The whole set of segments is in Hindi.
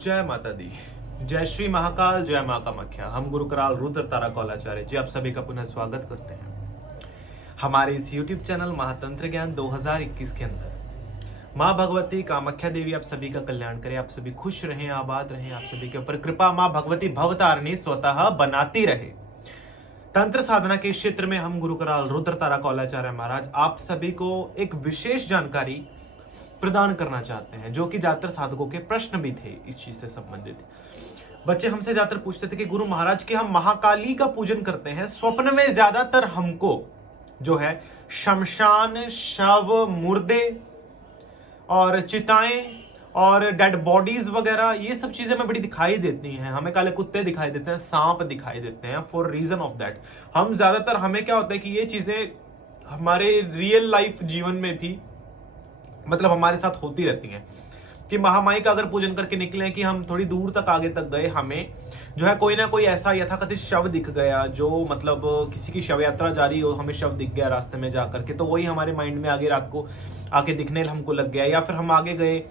जय माता दी। जय श्री महाकाल, जय मां कामाख्या। हम गुरु कराल रुद्र तारा कौलाचार्य जी आप सभी का पुनः स्वागत करते हैं हमारे इस YouTube चैनल महातंत्र ज्ञान 2021 के अंदर। माँ भगवती कामाख्या देवी आप सभी का कल्याण करे, आप सभी खुश रहें, आबाद रहें, आप सभी के ऊपर कृपा माँ भगवती भवतारिणी स्वतः बनाती रहे। तंत्र साधना के क्षेत्र में हम गुरु कराल रुद्र तारा कौलाचार्य महाराज आप सभी को एक विशेष जानकारी प्रदान करना चाहते हैं, जो कि ज्यादातर साधकों के प्रश्न भी थे इस चीज से संबंधित। बच्चे हमसे ज्यादातर पूछते थे कि गुरु महाराज की हम महाकाली का पूजन करते हैं, स्वप्न में ज्यादातर हमको जो है शमशान, शव, मुर्दे और चिताएं और डेड बॉडीज वगैरह ये सब चीजें हमें बड़ी दिखाई देती हैं। हमें काले कुत्ते दिखाई देते हैं, सांप दिखाई देते हैं। फॉर रीजन ऑफ दैट हम ज्यादातर हमें क्या होता है कि ये चीजें हमारे रियल लाइफ जीवन में भी मतलब हमारे साथ होती रहती हैं कि महामाई का अगर पूजन करके निकले कि हम थोड़ी दूर तक आगे तक गए, हमें जो है कोई ना कोई ऐसा यथाकथित शव दिख गया, जो मतलब किसी की शव यात्रा जारी हो, हमें शव दिख गया रास्ते में जाकर के, तो वही हमारे माइंड में आगे रात को आके दिखने हमको लग गया। या फिर हम आगे गए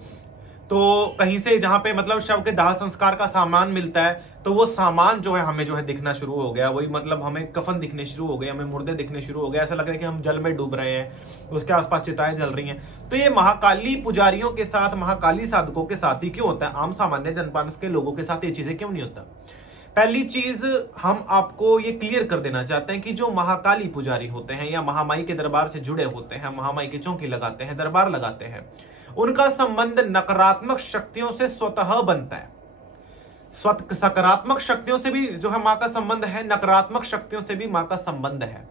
तो कहीं से जहां पे मतलब शव के दाह संस्कार का सामान मिलता है, तो वो सामान जो है हमें जो है दिखना शुरू हो गया। वही मतलब हमें कफन दिखने शुरू हो गए, हमें मुर्दे दिखने शुरू हो गए, ऐसा लग रहा है कि हम जल में डूब रहे हैं, उसके आसपास चिताएं जल रही हैं। तो ये महाकाली पुजारियों के साथ, महाकाली साधकों के साथ ही क्यों होता है? आम सामान्य जनमानस के लोगों के साथ ये चीजें क्यों नहीं होता? पहली चीज हम आपको ये क्लियर कर देना चाहते हैं कि जो महाकाली पुजारी होते हैं या महामाई के दरबार से जुड़े होते हैं, महामाई की चौकी लगाते हैं, दरबार लगाते हैं, उनका संबंध नकारात्मक शक्तियों से स्वतः बनता है। सकारात्मक शक्तियों से भी जो है मां का संबंध है, नकारात्मक शक्तियों से भी मां का संबंध है।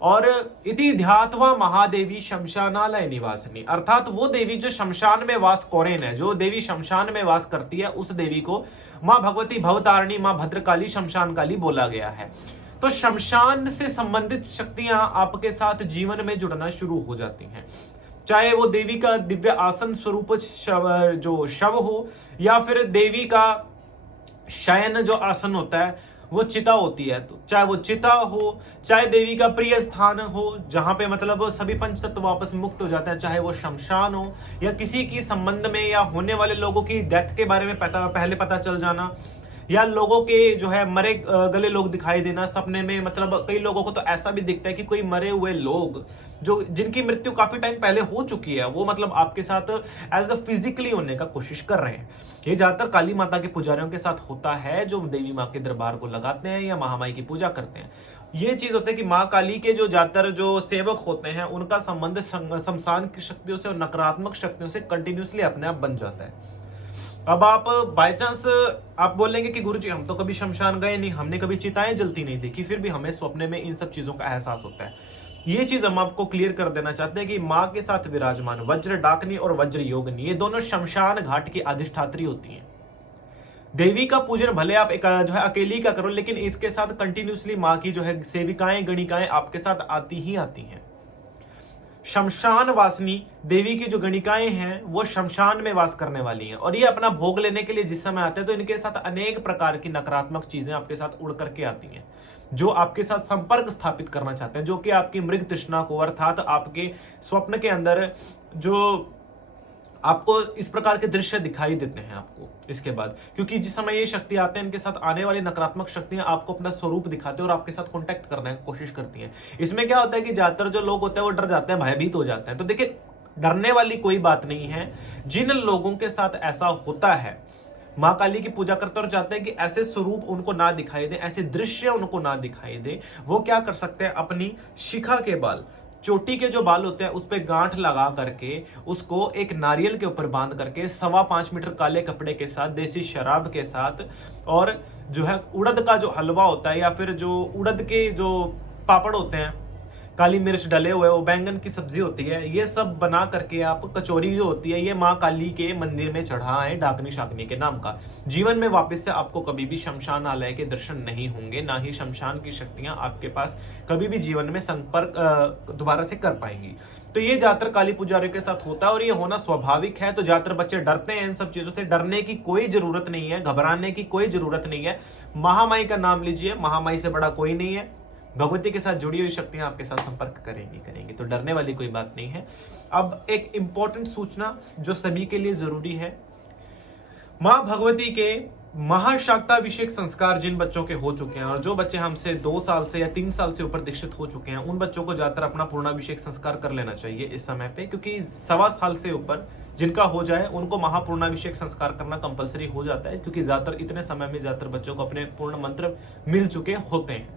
और इति ध्यात्वा महादेवी शमशानालय निवासिनी, अर्थात वो देवी जो शमशान में वास कौरेन है, जो देवी शमशान में वास करती है, उस देवी को मां भगवती भवतारिणी, मां भद्रकाली, शमशान काली बोला गया है। तो शमशान से संबंधित शक्तियां आपके साथ जीवन में जुड़ना शुरू हो जाती हैं, चाहे वो देवी का दिव्य आसन स्वरूप शव हो, या फिर देवी का शयन जो आसन होता है वो चिता होती है। तो चाहे वो चिता हो, चाहे देवी का प्रिय स्थान हो जहां पे मतलब सभी पंच तत्व वापस मुक्त हो जाते हैं, चाहे वो शमशान हो या किसी की संबंध में या होने वाले लोगों की डेथ के बारे में पहले पता चल जाना, या लोगों के जो है मरे गले लोग दिखाई देना सपने में। मतलब कई लोगों को तो ऐसा भी दिखता है कि कोई मरे हुए लोग जो जिनकी मृत्यु काफी टाइम पहले हो चुकी है, वो मतलब आपके साथ एज अ फिजिकली होने का कोशिश कर रहे हैं। ये ज्यादातर काली माता के पुजारियों के साथ होता है, जो देवी माँ के दरबार को लगाते हैं या महामाई की पूजा करते हैं। ये चीज होता है कि माँ काली के जो ज्यादातर जो सेवक होते हैं, उनका संबंध शमशान की शक्तियों से और नकारात्मक शक्तियों से कंटिन्यूसली अपने आप बन जाता है। अब आप बाय चांस आप बोलेंगे कि गुरुजी हम तो कभी शमशान गए नहीं, हमने कभी चिताएं जलती नहीं देखी, फिर भी हमें स्वप्न में इन सब चीजों का एहसास होता है। ये चीज हम आपको क्लियर कर देना चाहते हैं कि माँ के साथ विराजमान वज्र डाकनी और वज्र योगनी, ये दोनों शमशान घाट की अधिष्ठात्री होती हैं। देवी का पूजन भले आप एक जो है अकेली का करो, लेकिन इसके साथ कंटिन्यूसली माँ की जो है सेविकाएं, गणिकाएं आपके साथ आती ही आती हैं। शमशान वासिनी देवी की जो गणिकाएं हैं वो शमशान में वास करने वाली हैं, और ये अपना भोग लेने के लिए जिस समय आते हैं तो इनके साथ अनेक प्रकार की नकारात्मक चीजें आपके साथ उड़ करके आती हैं, जो आपके साथ संपर्क स्थापित करना चाहते हैं, जो कि आपकी मृग तृष्णा को, अर्थात आपके स्वप्न के अंदर जो आपको इस प्रकार के दृश्य दिखाई देते हैं आपको इसके बाद। क्योंकि जिस समय ये शक्ति आते हैं, इनके साथ आने वाली नकारात्मक शक्तियां आपको अपना स्वरूप दिखाते हैं और आपके साथ कांटेक्ट करने की कोशिश करती हैं। इसमें क्या होता है कि ज्यादातर जो लोग होते हैं वो डर जाते हैं, भयभीत हो जाते हैं। तो देखिए, डरने वाली कोई बात नहीं है। जिन लोगों के साथ ऐसा होता है, माँ काली की पूजा करते और चाहते हैं कि ऐसे स्वरूप उनको ना दिखाई दे, ऐसे दृश्य उनको ना दिखाई दे, वो क्या कर सकते हैं? अपनी शिखा के बाल, चोटी के जो बाल होते हैं उस पे गांठ लगा करके उसको एक नारियल के ऊपर बांध करके 5.25 मीटर काले कपड़े के साथ, देसी शराब के साथ, और जो है उड़द का जो हलवा होता है या फिर जो उड़द के जो पापड़ होते हैं, काली मिर्च डले हुए, वो बैंगन की सब्जी होती है, ये सब बना करके आप कचौरी जो होती है ये माँ काली के मंदिर में चढ़ाएं डाकनी शाकनी के नाम का। जीवन में वापस से आपको कभी भी शमशानालय के दर्शन नहीं होंगे, ना ही शमशान की शक्तियां आपके पास कभी भी जीवन में संपर्क दोबारा से कर पाएंगी। तो ये ज्यादातर काली पुजारियों के साथ होता है और ये होना स्वाभाविक है। तो ज्यादातर बच्चे डरते हैं इन सब चीजों से। डरने की कोई जरूरत नहीं है, घबराने की कोई जरूरत नहीं है। महामाई का नाम लीजिए, महामाई से बड़ा कोई नहीं है। भगवती के साथ जुड़ी हुई शक्तियां आपके साथ संपर्क करेंगी, तो डरने वाली कोई बात नहीं है। अब एक इंपॉर्टेंट सूचना जो सभी के लिए जरूरी है, माँ भगवती के महाशाक्ताभिषेक संस्कार जिन बच्चों के हो चुके हैं और जो बच्चे हमसे 2 साल से या 3 साल से ऊपर दीक्षित हो चुके हैं, उन बच्चों को ज्यादातर अपना पूर्णाभिषेक संस्कार कर लेना चाहिए इस समय पे, क्योंकि 1.25 साल से ऊपर जिनका हो जाए उनको महापूर्णाभिषेक संस्कार करना कंपलसरी हो जाता है, क्योंकि ज्यादातर इतने समय में ज्यादातर बच्चों को अपने पूर्ण मंत्र मिल चुके होते हैं।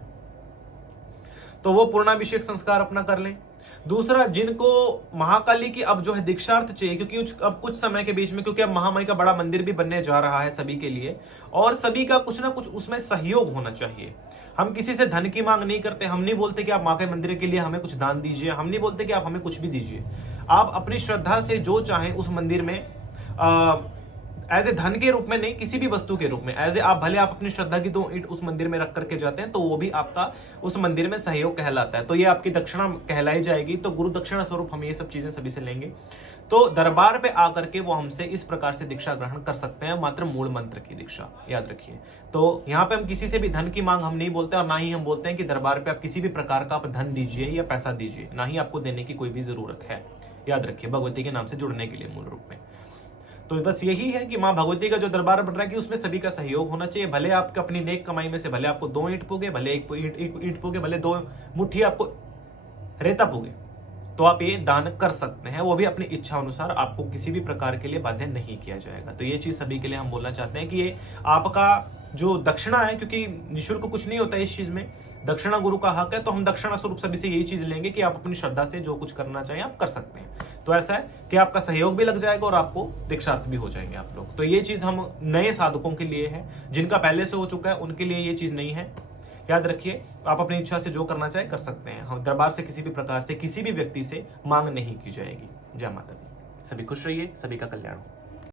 तो वो पूर्णाभिषेक संस्कार अपना कर लें। दूसरा, जिनको महाकाली की अब जो है दीक्षार्थ चाहिए, क्योंकि अब कुछ समय के बीच में, क्योंकि अब महामाई का बड़ा मंदिर भी बनने जा रहा है सभी के लिए, और सभी का कुछ ना कुछ उसमें सहयोग होना चाहिए। हम किसी से धन की मांग नहीं करते, हम नहीं बोलते कि आप माँ के मंदिर के लिए हमें कुछ दान दीजिए, हम नहीं बोलते कि आप हमें कुछ भी दीजिए। आप अपनी श्रद्धा से जो चाहें उस मंदिर में एज ए धन के रूप में नहीं, किसी भी वस्तु के रूप में, एज ए आप भले आप अपनी श्रद्धा की 2 ईंट उस मंदिर में रख करके जाते हैं, तो वो भी आपका उस मंदिर में सहयोग कहलाता है, तो ये आपकी दक्षिणा कहलाई जाएगी। तो गुरु दक्षिणा स्वरूप हम ये सब चीजें सभी से लेंगे। तो दरबार पे आकर के वो हमसे इस प्रकार से दीक्षा ग्रहण कर सकते हैं, मात्र मूल मंत्र की दीक्षा, याद रखिए। तो यहाँ पे हम किसी से भी धन की मांग हम नहीं बोलते, और ना ही हम बोलते हैं कि दरबार पे आप किसी भी प्रकार का आप धन दीजिए या पैसा दीजिए, ना ही आपको देने की कोई भी जरूरत है, याद रखिए, भगवती के नाम से जुड़ने के लिए मूल रूप में। तो बस यही है कि माँ भगवती का जो दरबार बन रहा है कि उसमें सभी का सहयोग होना चाहिए। भले आपके अपनी नेक कमाई में से भले आपको 2 ईंट पोगे, भले 1 ईंट पोगे, भले 2 मुट्ठी आपको रेता पोगे, तो आप ये दान कर सकते हैं, वो भी अपनी इच्छा अनुसार, आपको किसी भी प्रकार के लिए बाध्य नहीं किया जाएगा। तो ये चीज सभी के लिए हम बोलना चाहते हैं कि ये आपका जो दक्षिणा है, क्योंकि निःशुल्क कुछ नहीं होता इस चीज में, दक्षिणा गुरु का हक है, तो हम दक्षिणा स्वरूप सभी से यही चीज लेंगे कि आप अपनी श्रद्धा से जो कुछ करना चाहें आप कर सकते हैं। तो ऐसा है कि आपका सहयोग भी लग जाएगा और आपको दीक्षार्थ भी हो जाएंगे आप लोग। तो ये चीज हम नए साधकों के लिए है, जिनका पहले से हो चुका है उनके लिए ये चीज नहीं है, याद रखिए। आप अपनी इच्छा से जो करना चाहे कर सकते हैं। हम दरबार से किसी भी प्रकार से किसी भी व्यक्ति से मांग नहीं की जाएगी। जय माता दी। सभी खुश रहिए, सभी का कल्याण हो।